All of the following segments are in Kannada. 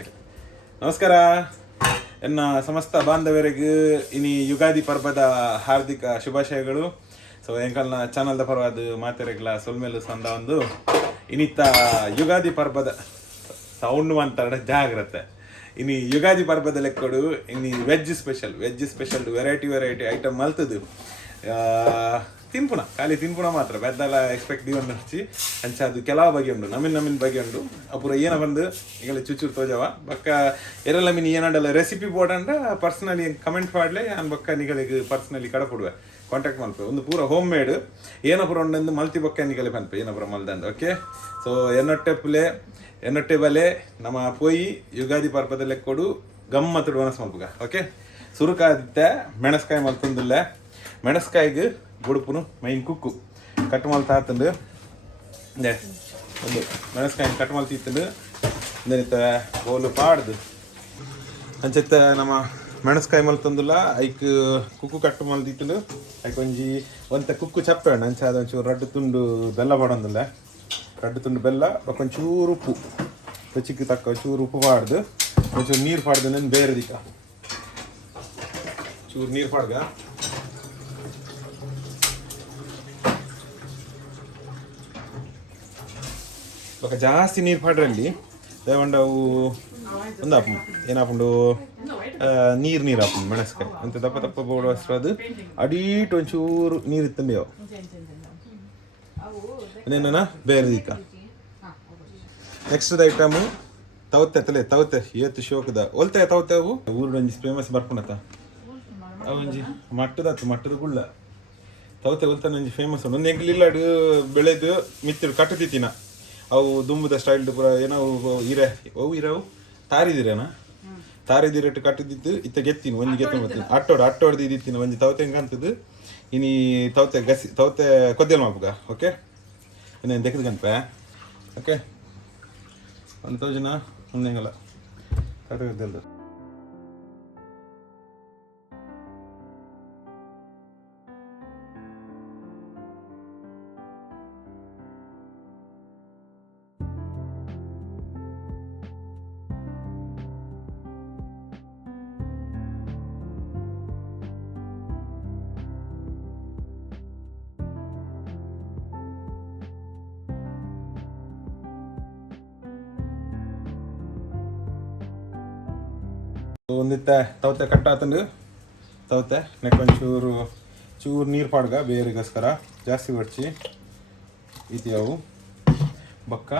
ಓಕೆ ನಮಸ್ಕಾರ ಎನ್ನ ಸಮಸ್ತ ಬಾಂಧವರಿಗೂ ಇನಿ ಯುಗಾದಿ ಪರ್ವದ ಹಾರ್ದಿಕ ಶುಭಾಶಯಗಳು. ಸೊ ಎಂಕಲ್ನ ಚಾನಲ್ದ ಪರವಾದ ಮಾತೆರೆಗ್ಲ ಸೊಲ್ಮೇಲು ಸಂದ ಒಂದು ಇನ್ನಿತ್ತ ಯುಗಾದಿ ಪರ್ವದ ಸೌಂಡ್ ಮಾತಾಡ ಜಾಗ್ರತೆ. ಇನ್ನು ಯುಗಾದಿ ಪರ್ವದ ಲೆಕ್ಕಡು ಇನ್ನು ವೆಜ್ ಸ್ಪೆಷಲ್ ವೆರೈಟಿ ಐಟಮ್ ಮಲ್ತದು ತಿನ್ಪುಣ ಖಾಲಿ ತಿನ್ಪುಣ ಮಾತ್ರ ಬೆದ್ದಲ ಎಕ್ಸ್ಪೆಕ್ಟ್ ದಿವನ್ ಹಚ್ಚಿ ಅಂಚ ಅದು ಕೆಲವು ಬಗೆ ಉಂಡು ನಮಿನ್ ಬಗೆ ಉಂಡು ಅಪುರ ಏನ ಬಂದು ಈಗ ಚೂಚೂರು ತೋಜವ ಬಕ್ಕ ಎರಲ್ಲ ಮಿನಿ ಏನಂಡಲ್ಲ ರೆಸಿಪಿ ಬೋರ್ಡ್ ಪರ್ಸನಲಿ ಕಮೆಂಟ್ ಮಾಡ್ಲೆ ನಾನು ಬಕ್ಕ ನಿಗಳಿಗೆ ಪರ್ಸನಲಿ ಕಡಪುಡುವೆ ಕಾಂಟ್ಯಾಕ್ಟ್ ಮಲ್ಪೆ ಒಂದು ಪೂರ ಹೋಮ್ ಮೇಡ್ ಏನಪುರ ಉಂಡು ಮಲ್ತಿ ಬಕ್ಕ ನಿಗಲೆ ಪನ್ಪೆ ಏನಪುರ ಮಲ್ದಂಡು. ಓಕೆ ಸೊ ಎನ್ನೊಟ್ಟೆ ಬಲೆ ನಮ್ಮ ಪೋಯಿ ಯುಗಾದಿ ಪರ್ಪದ ಲೆಕ್ಕೊಡು ಗಮ್ಮತ್ತು ವನಸ್ ಮಲ್ಪುಗ. ಓಕೆ ಸುರುಕಾದಿತ್ತೆ ಮೆಣಸ್ಕಾಯಿ ಮಲ್ತಂದಿಲ್ಲ ಮೆಣಸ್ಕಾಯಿಗೆ ಬುಡುಪುನು ಮೈನ್ ಕುಕ್ಕು ಕಟ್ ಮಲ್ತ ಹಾತಂಡು ಒಂದು ಮೆಣಸ್ಕಾಯಿ ಕಟ್ ಮಲ್ತಿ ಇತ್ತಂಡು ಇಂದನಿತ್ತ ಬೋಲು ಪಾಡ್ದು ಅಂಚೆತ್ತ ನಮ್ಮ ಮೆಣಸ್ಕಾಯಿ ಮಲ್ತಂದಿಲ್ಲ ಐಕ್ ಕುಕ್ಕು ಕಟ್ಟು ಮಲ್ತಿತ್ತಂಡು ಐಕ್ ಒಂಜಿ ಒಂತ ಕುಕ್ಕು ಚಪ್ಪೆ ಉಂಡು ಅಂಚೆ ಅದೊಂಚೂರು ರಡ್ಡು ತುಂಡು ಬೆಲ್ಲ ಪಾಡೊಂದಿಲ್ಲ ರಡ್ಡು ತುಂಡು ಬೆಲ್ಲ ಒಂಚೂರು ಉಪ್ಪು ರುಚಿಗೆ ತಕ್ಕ ಚೂರು ಉಪ್ಪು ಪಾಡ್ದು ಒಂಚೂರು ನೀರು ಪಾಡ್ದು ನಾನು ಬೇರೆ ದಿಕ್ಕ ಚೂರು ನೀರು ಪಾಡ್ಗ ಬೊಕ್ಕ ಜಾಸ್ತಿ ನೀರು ಪಾಡ್ರಲ್ಲಿ ದಯವಂಡ ಅವು ಒಂದು ಹಾಪು ಏನಾಪುಂಡು ನೀರು ಹಾಪುಂಡು ಮೆಣಸ್ಕಾಯಿ ಅಂತ ದಪ್ಪ ಬೋಡು ಅಷ್ಟು ಅದು ಅಡೀಟ್ ಒಂಚೂರು ನೀರು ಇತ್ತಂಡಿ ಅವು ಇನ್ನೇನ ಬೇರೆ ದಿಕ್ಕ. ನೆಕ್ಸ್ಟ್ ಐಟಮು ತವತೆ ಏತು ಶೋಕದ ಒಲ್ತೆ ತವತೆ ಅವು ಊರುಡೊಂಜಿ ಫೇಮಸ್ ಬರ್ಪುಣತ ಅವು ಒಂಜಿ ಮಟ್ಟದ ಗುಳ್ಳ ತವತೆ ಒಲ್ತಾನ ಒಂಜಿ ಫೇಮಸ್ ಉಂಡು ಒಂದು ಎಂಕ್ಲಿಲ್ಲ ಬೆಳೆದು ಮಿತ್ತಿಡು ಕಟ್ಟುತ್ತಿತ್ತಿನ ಅವು ದುಂಬುದ ಸ್ಟೈಲ್ ಪೂರ ಏನೋ ಇರವು ತಾರಿದಿರೇಟು ಕಟ್ಟದಿದ್ದು ಇತ್ತ ಗೆತ್ತೀನಿ ಒಂಜಿ ಗೆತ್ತ ಅಟ್ಟೋಡ್ದು ಇದಿತ್ತಿನ ಒಂಜಿ ತವತೆ ಹೆಂಗಂತದ್ದು ಇನಿ ತವತೆ ಕೊದ್ದೆಲ್ ಮಾಪುಗ. ಓಕೆ ಇನ್ನೇನು ತೆಗೆದು ಕನ್ಪೆ. ಓಕೆ 1000 ಒಂದೇಂಗಲ್ಲ ಕಟ್ಟಗದ್ದೆಲ್ದು ಒಂದಿತ್ತ ತವತೆ ಕಟ್ಟಾತಂಡು ತವತೆ ನೆಕ್ ಒಂಚೂರು ನೀರು ಪಾಡ್ಗ ಬೇರೆಗೋಸ್ಕರ ಜಾಸ್ತಿ ಬಡ್ಚಿ ಇತಿ ಅವು ಬೊಕ್ಕ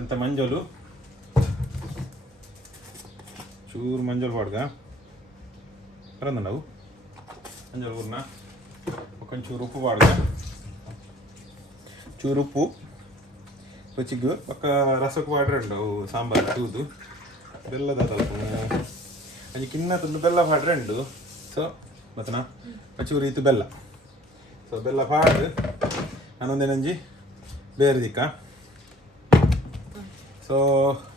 ಅಂತ ಮಂಜಲು ಚೂರು ಮಂಜಲು ಪಾಡ್ಗ ಬರಂದ ನಾವು ಮಂಜಲು ಊರ್ನ ಒಂಚೂರು ಉಪ್ಪು ಪಾಡ್ಗ ಚೂರು ಉಪ್ಪು ರುಚಿಗೂ ಪಕ್ಕ ರಸಕ್ಕೆ ಪಾಡ್ರೆ ಉಂಡು ಅವು ಸಾಂಬಾರು ತೂದು ಬೆಲ್ಲದ ಅಂಚೆ ಕಿನ್ನ ತುಂಡು ಬೆಲ್ಲ ಪಾಡ್ರೆ ಉಂಡು. ಸೊ ಮತ್ತನ ಒಂಚೂರು ರೀತಿ ಬೆಲ್ಲ ಸೊ ಬೆಲ್ಲ ಪಾಡ್ದು ನಾನೊಂದೇನಂಜಿ ಬೇರೆ ದಿಕ್ಕ. ಸೊ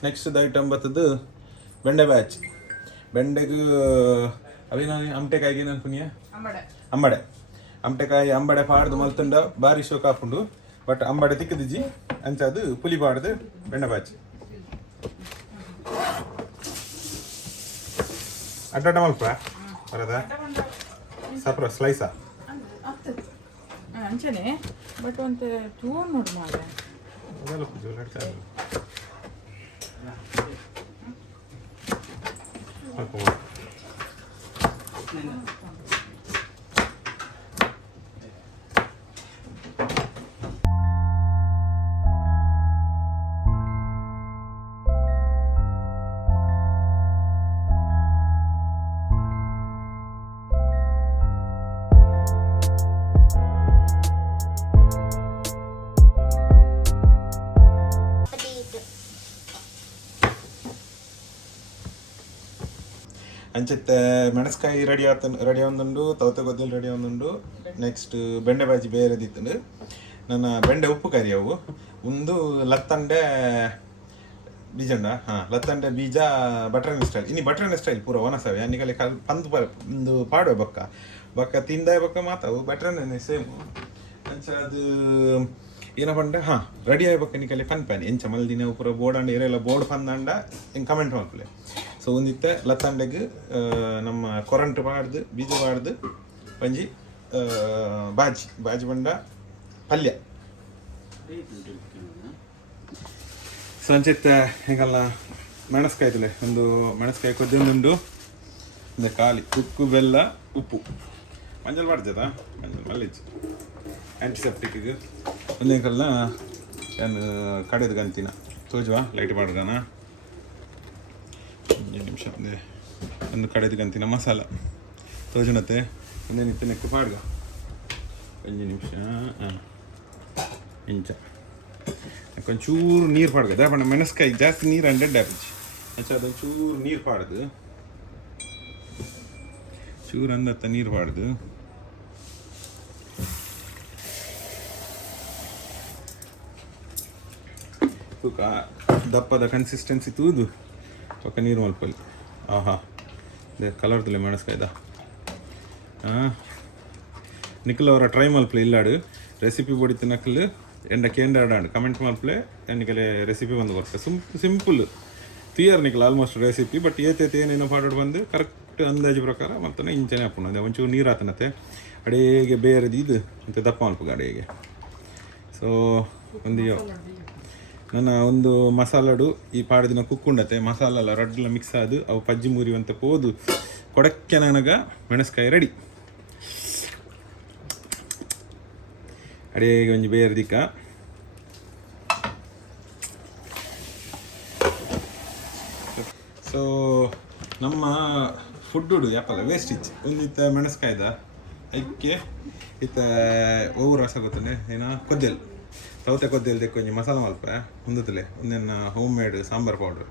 ನೆಕ್ಸ್ಟ್ ಐಟಮ್ ಬರ್ತದ್ದು ಬೆಂಡೆ ಬೆಂಡೆಗೂ ಅವೇನ ಅಮಟೆಕಾಯಿಗೆ ಏನು ಅನ್ಪುನಿಯ ಅಂಬಡೆ ಪಾಡ್ದು ಮಲ್ತುಂಡ ಭಾರಿ ಶೋಕ ಹಾಪುಂಡು ಬಟ್ ಅಂಬಡೆ ತಿಕ್ಕದಿಜ್ಜಿ ಅಂಚ ಅದು ಪುಲಿ ಪಾಡ್ದು ಬೆಂಡೆ ಬ್ಯಾಚ್ ಅಡ್ಡ ಮಲ್ಪ ಬರದ ಸಪ್ರ ಸ್ಲೈಸಾ ಅಂಚನೆ ಬಟ್ ಒಂದು ಚೂರು ನೋಡು ಮಾರೆ ಅಂಚೆತ್ತೆ ಮೆಣಸ್ಕಾಯಿ ರೆಡಿ ಒಂದುಂಡು ತವತೆ ಗೊದ್ದಲು ರೆಡಿ ಒಂದುಂಡು. ನೆಕ್ಸ್ಟ್ ಬೆಂಡೆ ಬಾಜಿ ಬೇರೆದಿತ್ತುಂಡು ನನ್ನ ಬೆಂಡೆ ಉಪ್ಪು ಕರಿ ಅವು ಒಂದು ಲತ್ತಂಡೆ ಬೀಜ ಲತ್ತಂಡೆ ಬೀಜ ಬಟ್ರನ್ ಸ್ಟೈಲ್ ಪೂರ ಒನಸವೆ ಅನ್ನಿಗಲೆ ಪಂದು ಒಂದು ಪಾಡುವೆ ಬಕ್ಕ ತಿಂದ ಬಕ್ಕ ಮಾತಾವು ಬಟ್ರನ್ನೇ ಸೇಮು ಅಂಚ ಅದು ಏನ ಪಂಡ ಹಾಂ ರೆಡಿ ಆಗ್ಬೇಕು ನಿಕಲೆ ಪನ್ ಪ್ಯಾನ್ ಎಂಚ ಮಲ್ದಿನ ಪೂರ ಬೋರ್ಡ್ ಅಂಡ ಇರೆಲ್ಲ ಬೋರ್ಡ್ ಪಂದಂಡ ಹಿಂಗೆ ಕಮೆಂಟ್ ಮಾಡ್ಕೊಳ್ಳಿ. ಸೊ ಒಂದಿತ್ತೆ ಲತ್ತಂಡೆಗೆ ನಮ್ಮ ಕೊರಂಟ್ ಬಾಡ್ದು ಬೀಜ ಬಾಡ್ದು ಒಂಜಿ ಬಾಜಿ ಬಂಡ ಪಲ್ಯ. ಸೊ ಅಂಚಿತ್ತೆ ಹಿಂಗಲ್ಲ ಮೆಣಸ್ಕಾಯ್ತಲೆ ಒಂದು ಮೆಣಸ್ಕಾಯಿ ಕೊದ್ದೊಂದುಂಡು ಒಂದು ಖಾಲಿ ಉಕ್ಕು ಬೆಲ್ಲ ಉಪ್ಪು ಮಂಜಲ್ ಬಾಡ್ತದ ಮಂಜಲ್ ಮಲ್ಲಿಜ್ ಆ್ಯಂಟಿಸೆಪ್ಟಿಕ್ಗೆ ಒಂದೇ ಕಲ್ಲ ಏನು ಕಡೆದು ಗಂತಿನ ತೋಜುವ ಲೈಟ್ ಬಾಡ್ಗನ 2 ನಿಮಿಷ ಒಂದು ಕಡೆದು ಗಂತಿನ ಮಸಾಲ ತೋಜನತೆ ಒಂದೇ ನಿತ್ಯ ನೆಕ್ಕು ಪಾಡ್ಗ 5 ನಿಮಿಷ ಇಂಚ ಒಂಚೂರು ನೀರು ಪಾಡ್ಗ ದಾಪಣ್ಣ ಮೆಣಸ್ಕಾಯಿ ಜಾಸ್ತಿ ನೀರು ಹಂಡ್ರೆಡ್ ಡ್ಯಾಮೇಜ್ ಹೆಚ್ಚು ಅದೊಂಚೂರು ನೀರು ಪಾಡ್ದು ಚೂರು ಅಂದತ್ತ ನೀರು ಪಾಡ್ದು ತೂಕ ದಪ್ಪದ ಕನ್ಸಿಸ್ಟೆನ್ಸಿ ತೂದು ಪಕ್ಕ ನೀರು ಮಲ್ಪಲ್ಲಿ ಆಹಾ ಅದೇ ಕಲರ್ ತುಲೆ ಮೆಣಸ್ಕಾಯ್ದ ನಿಖಲ್ ಅವರ ಟ್ರೈ ಮಲ್ಪಲೆ ಇಲ್ಲಾಡು ರೆಸಿಪಿ ಬಡಿತು ನಕಲ್ ಎಂಡ ಕೇಂದಾಡು ಕಮೆಂಟ್ ಮಲ್ಪಲೆ ಎನ್ನಿಕಲೆ ರೆಸಿಪಿ ಬಂದು ಬರ್ತೆ simple clear Nikhil almost recipe but ಏನೇನೋ ಪಾಡೋಡು ಬಂದು ಕರೆಕ್ಟ್ ಅಂದಾಜು ಪ್ರಕಾರ ಮತ್ತೆ ಇಂಚನೆ ಹಾಕೋಣ ಅದೇ ಒಂಚೂರು ನೀರು ಆತನತ್ತೆ ಅಡಿಗೆ ಬೇರೆದು ಇದು ಮತ್ತು ದಪ್ಪ ಮಲ್ಪಗ ಅಡಿಗೆ. ಸೊ ಒಂದು ನನ್ನ ಒಂದು ಮಸಾಲಾಡು ಈ ಪಾಡ್ದಿನ ಕುಕ್ಕುಂಡತೆ ಮಸಾಲ ಎಲ್ಲ ರಡ್ಲ ಮಿಕ್ಸ್ ಆದು ಅವು ಪಜ್ಜಿ ಮುರಿಯುವಂತ ಪೋದು ಕೊಡಕ್ಕೆ ನನಗೆ ಮೆಣಸ್ಕಾಯಿ ರೆಡಿ. ಅಡಿಗೆ ಒಂಜಿ ಬೇರೆ ದಿಕ್ಕ ಸೊ ನಮ್ಮ ಫುಡ್ಡು ಯಾಪಲ್ಲ ವೇಸ್ಟೇಜ್ ಒಂದಿತ್ತ ಮೆಣಸ್ಕಾಯ್ದ ಅದಕ್ಕೆ ಇತ್ತ ಓವು ರಸ ಗೊತ್ತನೆ ಏನ ಕೊದ್ದೆಲ್ ಸೌತೆ ಕೊದ್ದೆಲ್ ತೆಕ್ಕೊಂಜಿ ಮಸಾಲ ಮಲ್ಪ ಮುಂದತಲೆ ಒಂದೆನ್ನ ಹೋಮ್ ಮೇಡ್ ಸಾಂಬಾರ್ ಪೌಡ್ರ್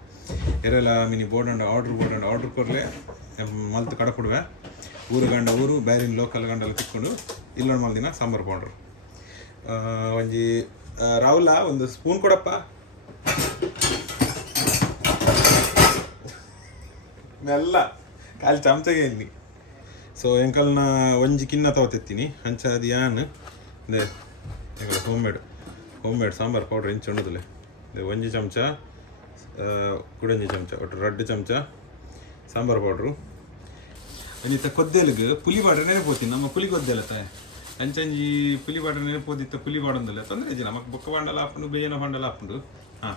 ಎರೆಲ್ಲ ಮಿನಿ ಬೋರ್ಡಂಡ ಆರ್ಡ್ರ್ ಕೊರಲೆ ಮಲ್ತು ಕಡಪುಡುವೆ ಊರು ಬೇರಿನ ಲೋಕಲ್ ಗಂಡೆಲ್ಲ ತಿಕ್ಕೊಂಡು ಇಲ್ಲೊಂದು ಮಲ್ದಿನ ಸಾಂಬಾರ್ ಪೌಡ್ರ್ ಒಂಜಿ ರಾಹುಲ ಒಂದು ಸ್ಪೂನ್ ಕೊಡಪ್ಪ ಎಲ್ಲ ಕಾಲು ಚಮಚಗೆ ಎಣ್ಣಿ. ಸೊ ಎಂಕಲ್ನ ಒಂಜಿ ಕಿನ್ನ ತವತೆತ್ತೀನಿ ಹಂಚ ಅದು ಯಾನ್ ಅದೇ ಹೋಮ್ ಮೇಡ್ ಸಾಂಬಾರ್ ಪೌಡ್ರ್ ಹೆಂಚು ಉಂಡುದಿಲ್ಲ ಅದೇ ಒಂಜಿ ಚಮಚ ಕುಡಂಜಿ ಚಮಚ ಒಟ್ಟು 2 ಚಮಚ ಸಾಂಬಾರ್ ಪೌಡ್ರು ಒಂದಿತ್ತ ಕೊದ್ದೆಲ್ಗೆ ಪುಲಿ ಬಾಡ್ರೆ ನೆನಪೋತೀನಿ ನಮ್ಮ ಪುಲಿ ಕೊದ್ದೆಲ್ಲ ತಾಯಿ ಅಂಚಂಜಿ ಪುಲಿ ಬಾಡ್ರೆ ನೆನಪೋದಿತ್ತ ಪುಲಿ ಬಾಡೊಂದಲ್ಲ ತೊಂದರೆ ಇಜ್ಜಿ ನಮಗೆ ಬೊಕ್ಕ ಬಾಂಡಲ್ಲ ಹಾಕೊಂಡು ಬೇಯನ ಬಾಂಡಲ್ಲ ಹಾಕೊಂಡು ಹಾಂ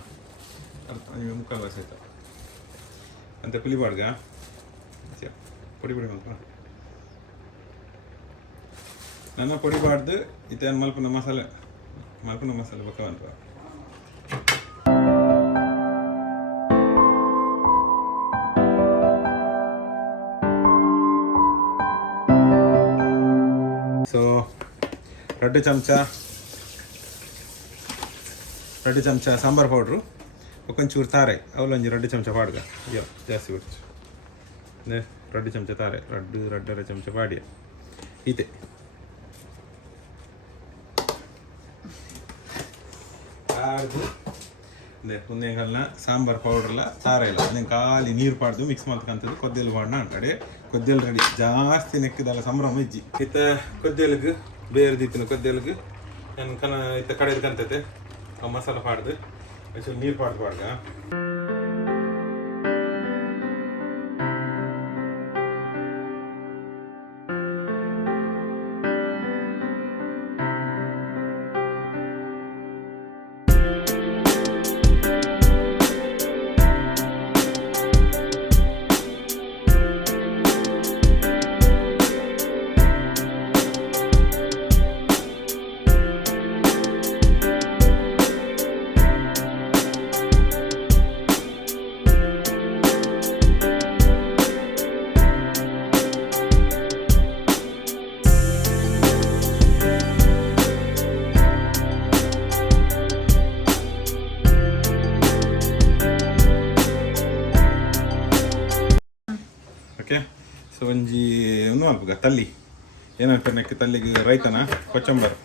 ಅರ್ಥ ಮುಕ್ಕಾಲು ವಯಸ್ಸು ಆಯ್ತು ಅಂತ ಪುಲಿ ಬಾಡ್ಗ ಪೊಡಿ ಮಲ್ಪ ನನ್ನ ಪೊಡಿ ಬಾಡ್ದು ಇತ್ತೇನು ಮಲ್ಪನ ಮಸಾಲೆ ಬಕ್ಕವಂತ. ಸೊ 2 ಚಮಚ ಸಾಂಬಾರ್ ಪೌಡ್ರು ಒಂಚೂರು ತಾರೆ ಅವಲೊಂಜಿ 2 ಚಮಚ ಪಾಡ್ಗ ಅಯ್ಯೋ ಜಾಸ್ತಿ ಬಿಡ್ತು 2 ಚಮಚ ತಾರೆ 2 ಚಮಚ ಪಾಡ್ಯ ಈತೆ ಪಾಡ್ದು ಅದೇ ಒಂದೇಗಲ್ನ ಸಾಂಬಾರ್ ಪೌಡ್ರಲ್ಲ ತಾರೆ ಇಲ್ಲ ಅದೇ ಖಾಲಿ ನೀರು ಪಾಡ್ದು ಮಿಕ್ಸ್ ಮಾಡ್ಕಂತದ್ದು ಕೊದ್ದೆಲು ಬಾಡ್ನ ಅಂಕಡೆ ಕೊದ್ದೆಲು ರೆಡಿ ಜಾಸ್ತಿ ನೆಕ್ಕಿದಲ್ಲ ಸಂಭ್ರಮ ಇಜ್ಜಿ ಇತ್ತ ಕೊದ್ದೆಲ್ಗೆ ಬೇರೆದಿತ್ತಿನ ಕೊದ್ದೆಲ್ಗೆ ನಾನು ಇತ್ತ ಕಡೆದು ಕಂತತೆ ಮಸಾಲ ಪಾಡ್ದು ನೀರು ಪಾಡ್ಗ ಓಕೆ. ಸೊ ಒಂಜಿ ಒಂದು ಅಲ್ಪಗ ತಲ್ಲಿ ಏನಂತ ತಲ್ಲಿಗೆ ರೈತನ ಕೊಚ್ಚಂಬರ್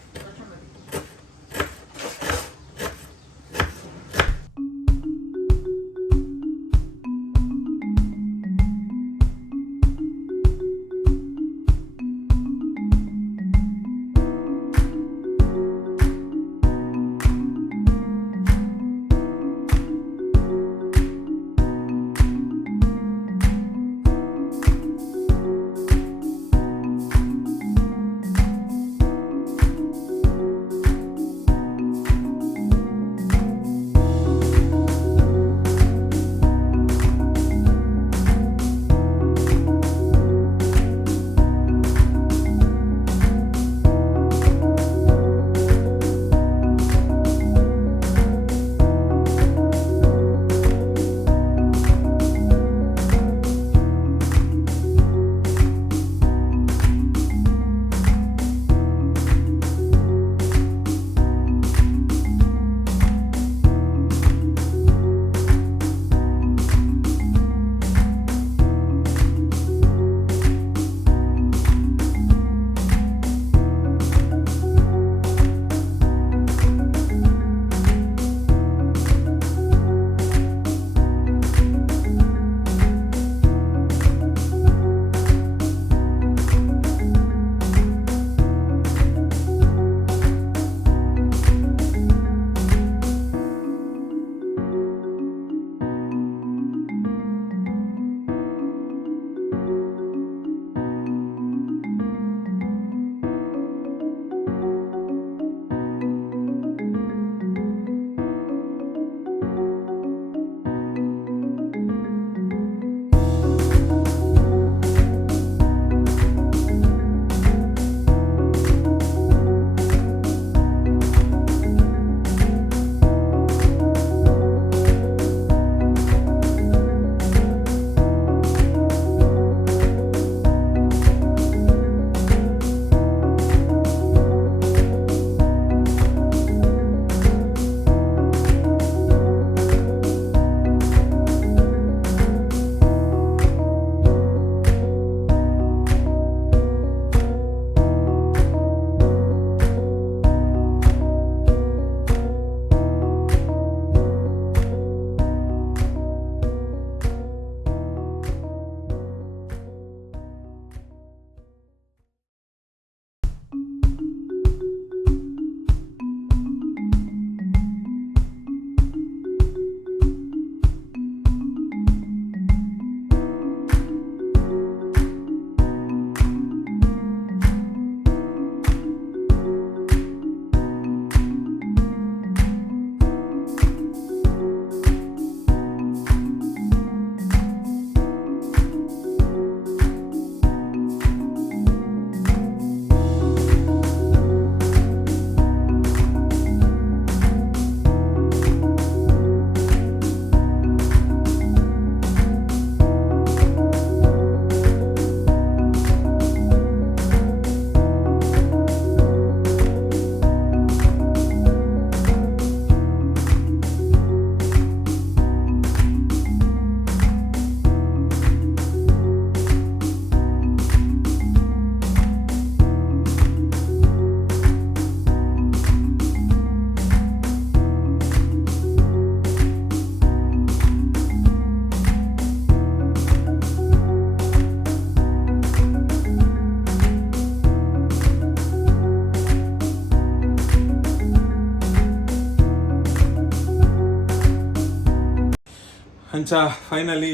ಅಂಚ ಫೈನಲಿ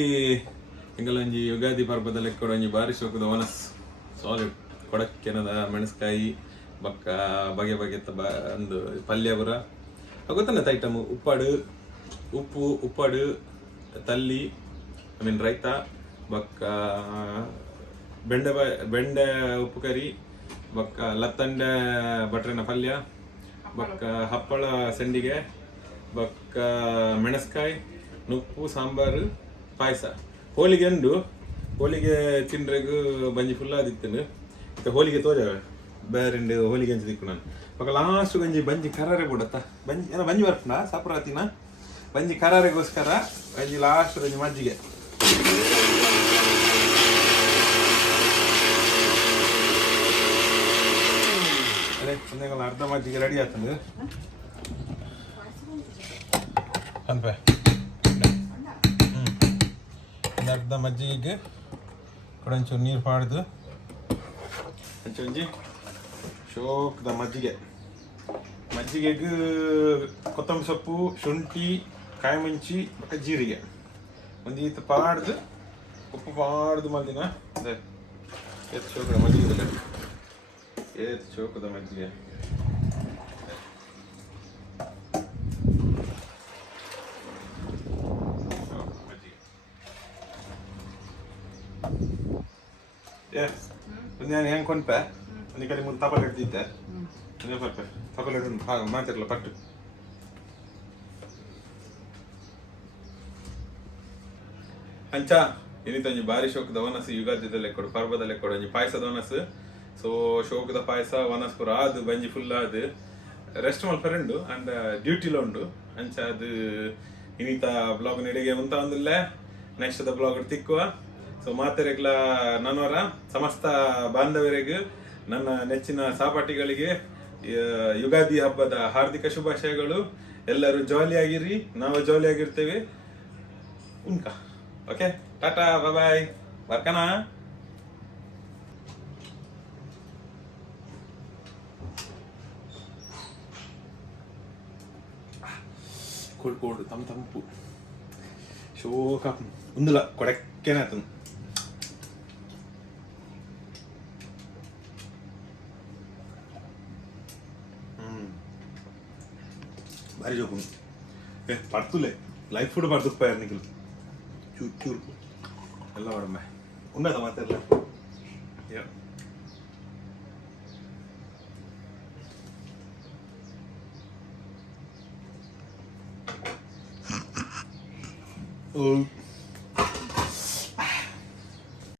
ಎಂಗಳೊಂಜಿ ಯುಗಾದಿ ಪರ್ಬದಲ್ಲಿ ಕೊಡೊಂಜಿ ಬಾರಿ ಶೋಕದ ಓನಸ್ ಸಾಲಿಡ್ ಕೊಡಕ್ಕೆನದ ಮೆಣಸ್ಕಾಯಿ ಬಕ್ಕ ಬಗೆ ಬಗೆತ ಒಂದು ಪಲ್ಯ ಬುರ ಗೊತ್ತನ್ನ ಐಟಮ್ ಉಪ್ಪಡು ತಲ್ಲಿ ಐ ಮೀನ್ ರೈತ ಬಕ್ಕ ಬೆಂಡೆ ಉಪ್ಪು ಕರಿ ಬಕ್ಕ ಲತ್ತಂಡೆ ಬಟ್ರೆನ ಪಲ್ಯ ಬಕ್ಕ ಹಪ್ಪಳ ಸಂಡಿಗೆ ಬಕ್ಕ ಮೆಣಸ್ಕಾಯಿ ನುಪ್ಪು ಸಾಂಬಾರು ಪಾಯಸ ಹೋಳಿಗೆ ತಿಂಡ್ರೆಗೂ ಬಂಜಿ ಫುಲ್ ಆದಿತ್ತನು ಮತ್ತೆ ಹೋಳಿಗೆ ತೋಜಾವೆ ಬೇರೆಂಡು ಹೋಳಿಗೆ ಅಂತ ತಿಕ್ಕು ನಾನು ಬಕ್ಕ ಲಾಸ್ಟ್ ಗಂಜಿ ಬಂಜಿ ಕರಾರೆ ಬಿಡತ್ತ ಬಂಜಿ ಬರ್ಪುನ ಸಾಪ್ರಾತಿನ ಬಂಜಿ ಕರಾರೆಗೋಸ್ಕರ ಬಂಜಿ ಲಾಸ್ಟ್ ಗಂಜಿ ಮಜ್ಜಿಗೆ ಅದೇ ಚಂದಗಳ ಅರ್ಧ ಮಜ್ಜಿಗೆ ರೆಡಿ ಆತಂದು ಅನ್ಪೆ ಅರ್ಧ ಮಜ್ಜಿಗೆಗೆ ಕೊಡಂಚೂರು ನೀರು ಪಾಡ್ದು ಒಂಚೂಂಜಿ ಶೋಕದ ಮಜ್ಜಿಗೆಗೆ ಕೊತ್ತಂಬರಿ ಸೊಪ್ಪು ಶುಂಠಿ ಕಾಯಿ ಮುಂಚಿ ಮತ್ತು ಜೀರಿಗೆ ಒಂದು ಈತ ಪಾಡ್ದು ಉಪ್ಪು ಪಾಡ್ದು ಮಲ್ದಿನ ಅದೇ ಎತ್ತು ಶೋಕದ ಮಜ್ಜಿಗೆ ಮಜ್ಜಿಗೆ ನಾನು ಹೆಂಗೆ ಕೊಂಡ್ಪೆ ಒಂದು ಕಡೆ ಮುಂದೆ ತಪಲ್ ಹಿಡ್ದಿದ್ದೆ ಬರ್ಪೆ ತಪಲ್ ಹಿಡಿದು ಮಾತಿರಲ್ಲ ಪಟ್ಟು ಅಂಚ ಇನ್ನಿತ್ತೊಂಜಿ ಬಾರಿ ಶೋಕದ ವನಸ್ ಯುಗಾದಿದಲ್ಲೇ ಕೊಡು ಪರ್ವದಲ್ಲೇ ಕೊಡು ಒಂಜಿ ಪಾಯಸದ ವನಸ್ ಸೊ ಶೋಕದ ಪಾಯಸ ವನಸ್ ಪುರ ಆದು ಬಂಜಿ ಫುಲ್ ಆದು ರೆಸ್ಟ್ ಮಲ್ಪರೆಂಡು ಅಂಡ್ ಡ್ಯೂಟಿಲ ಉಂಡು ಅಂಚ ಅದು ಇನ್ನಿತ ಬ್ಲಾಗ್ ನಡೆಗೆ ಉಂತ ಒಂದಿಲ್ಲ ನೆಕ್ಸ್ಟ್ ಬ್ಲಾಗ್ ತಿಕ್ಕುವ ಸೊ ಮಾತೆರೆಗ್ಲ ನನ್ನವರ ಸಮಸ್ತ ಬಾಂಧವರಿಗೂ ನನ್ನ ನೆಚ್ಚಿನ ಸಹಪಾಠಿಗಳಿಗೆ ಯುಗಾದಿ ಹಬ್ಬದ ಹಾರ್ದಿಕ ಶುಭಾಶಯಗಳು. ಎಲ್ಲರೂ ಜಾಲಿಯಾಗಿರಿ, ನಾವು ಜಾಲಿಯಾಗಿರ್ತೇವೆ. ಉನ್ಕಾ ಓಕೆ, ಟಾಟಾ, ಬಾಯ್ ಬಾಯ್, ಬರ್ಕನಾ. ಕೋಲ್ಡ್ ತಂಪು ಶೋಕ ಒಂದಿಲ್ಲ ಕೊಡಕ್ಕೇನೆ ಆತನು. ಭಾರಿ ಜೋಕು ಪಡ್ತುಲೆ ಲೈಫ್ ಫುಡ್ ಪಡ್ತುಪ್ಪ ನಿಖಿಲ್ ಚೂರು ಚೂರು ಎಲ್ಲ ಒಡಂಬ ಉಂಡದ ಮಾತೆಲ್ಲ Oh.